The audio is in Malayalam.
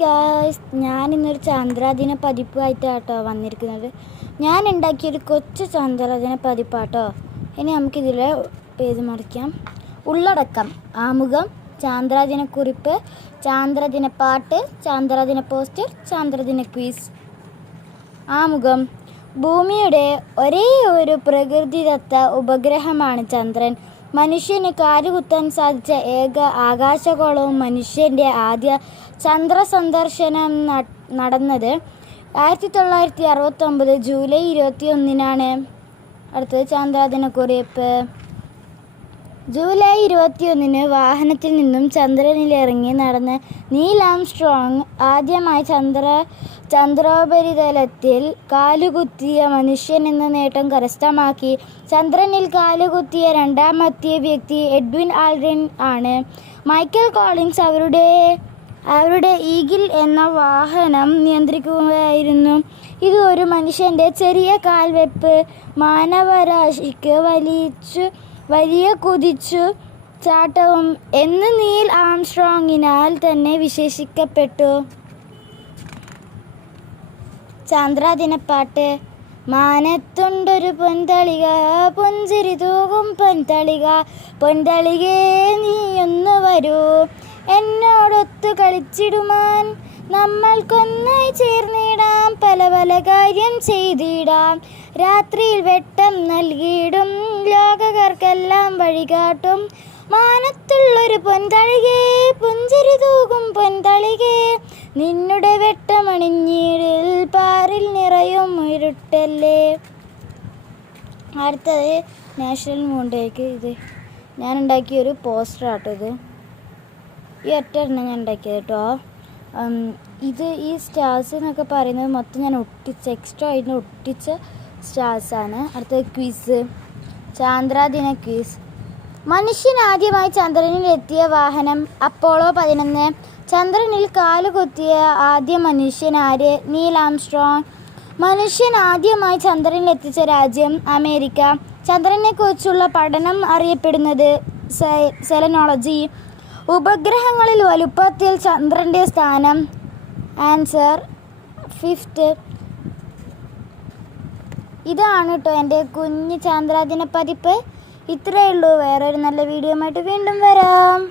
ഗായ്സ്, ഞാനിന്നൊരു ചന്ദ്രാദിന പതിപ്പായിട്ടാട്ടോ വന്നിരിക്കുന്നത്. ഞാൻ ഉണ്ടാക്കിയൊരു കൊച്ചു ചന്ദ്രാദിന പതിപ്പാട്ടോ. ഇനി നമുക്കിതിൽ പേജ് മറിക്കാം. ഉള്ളടക്കം: ആമുഖം, ചാന്ദ്രാദിനക്കുറിപ്പ്, ചാന്ദ്രദിന പാട്ട്, ചാന്ദ്രദിന പോസ്റ്റർ, ചാന്ദ്രദിന ക്വിസ്. ആമുഖം: ഭൂമിയുടെ ഒരേ ഒരു പ്രകൃതിദത്ത ഉപഗ്രഹമാണ് ചന്ദ്രൻ. മനുഷ്യന് കാലുകുത്താൻ സാധിച്ച ഏക ആകാശഗോളവും മനുഷ്യൻ്റെ ആദ്യ ചന്ദ്ര സന്ദർശനം നടന്നത് 1969 ജൂലൈ 21-നാണ്. അടുത്തത് ചന്ദ്രാദിനക്കുറിപ്പ്. ജൂലൈ 21-ന് വാഹനത്തിൽ നിന്നും ചന്ദ്രനിലിറങ്ങി നടന്ന നീൽ ആംസ്ട്രോങ് ആദ്യമായി ചന്ദ്രോപരിതലത്തിൽ കാലുകുത്തിയ മനുഷ്യൻ എന്ന നേട്ടം കരസ്ഥമാക്കി. ചന്ദ്രനിൽ കാലുകുത്തിയ രണ്ടാമത്തെ വ്യക്തി എഡ്വിൻ ആൽഡ്രിൻ ആണ്. മൈക്കൽ കോളിൻസ് അവരുടെ ഈഗിൾ എന്ന വാഹനം നിയന്ത്രിക്കുകയായിരുന്നു. ഇത് ഒരു മനുഷ്യൻ്റെ ചെറിയ കാൽവെപ്പ് മാനവരാശിക്ക് വലിയ കുതിച്ചു ചാട്ടവും എന്ന് നീൽ ആംസ്ട്രോങ്ങിനാൽ തന്നെ വിശേഷിക്കപ്പെട്ടു. ചന്ദ്രാദിനപ്പാട്ട്. മാനത്തുണ്ടൊരു പൊൻതളിക, പുഞ്ചിരി തൂകും പൊൻതളിക, പൊൻതളികേ നീയൊന്നു വരൂ എന്നോടൊത്തു കളിച്ചിടുമാൻ. നമ്മൾക്കൊന്നായി ചേർന്നിടാം, പല പല കാര്യം ചെയ്തിടാം. രാത്രിയിൽ വെട്ടം നൽകിയിടും, ലോകക്കാർക്കെല്ലാം വഴികാട്ടും. മാനത്തുള്ളൊരു പൊൻതളികേ, പുഞ്ചിരി തൂകും പൊൻതളികേ, നിന്നുടെ വെട്ടമണിഞ്ഞീടിൽ പാരിൽ നിറയും ഇരുട്ടല്ലേ. അടുത്തത് നാഷണൽ മൂണ്ടേക്ക്. ഇത് ഞാൻ ഉണ്ടാക്കിയൊരു പോസ്റ്റർ ആട്ടോ. ഈ ഒറ്റ എണ്ണം ഞാൻ ഉണ്ടാക്കിയത് കേട്ടോ. ഈ സ്റ്റാർസ് എന്നൊക്കെ പറയുന്നത് മൊത്തം ഞാൻ എക്സ്ട്രാ ആയിട്ട് ഒട്ടിച്ച സ്റ്റാർസാണ്. അടുത്തത് ക്വിസ്. ചാന്ദ്രാദിന ക്വിസ്. മനുഷ്യൻ ആദ്യമായി ചന്ദ്രനിൽ എത്തിയ വാഹനം അപ്പോളോ 11. ചന്ദ്രനിൽ കാലുകുത്തിയ ആദ്യ മനുഷ്യൻ ആര്? Neil Armstrong. മനുഷ്യൻ ആദ്യമായി ചന്ദ്രനിൽ എത്തിച്ച രാജ്യം അമേരിക്ക. ചന്ദ്രനെക്കുറിച്ചുള്ള പഠനം അറിയപ്പെടുന്നത് സെലനോളജി. ഉപഗ്രഹങ്ങളിൽ വലുപ്പത്തിൽ ചന്ദ്രൻ്റെ സ്ഥാനം. Answer 5th. ഇതാണ് കേട്ടോ എൻ്റെ കുഞ്ഞ് ചന്ദ്രാദിന പതിപ്പ്. ഇത്രയേ ഉള്ളൂ. വേറൊരു നല്ല വീഡിയോ ആയിട്ട് വീണ്ടും വരാം.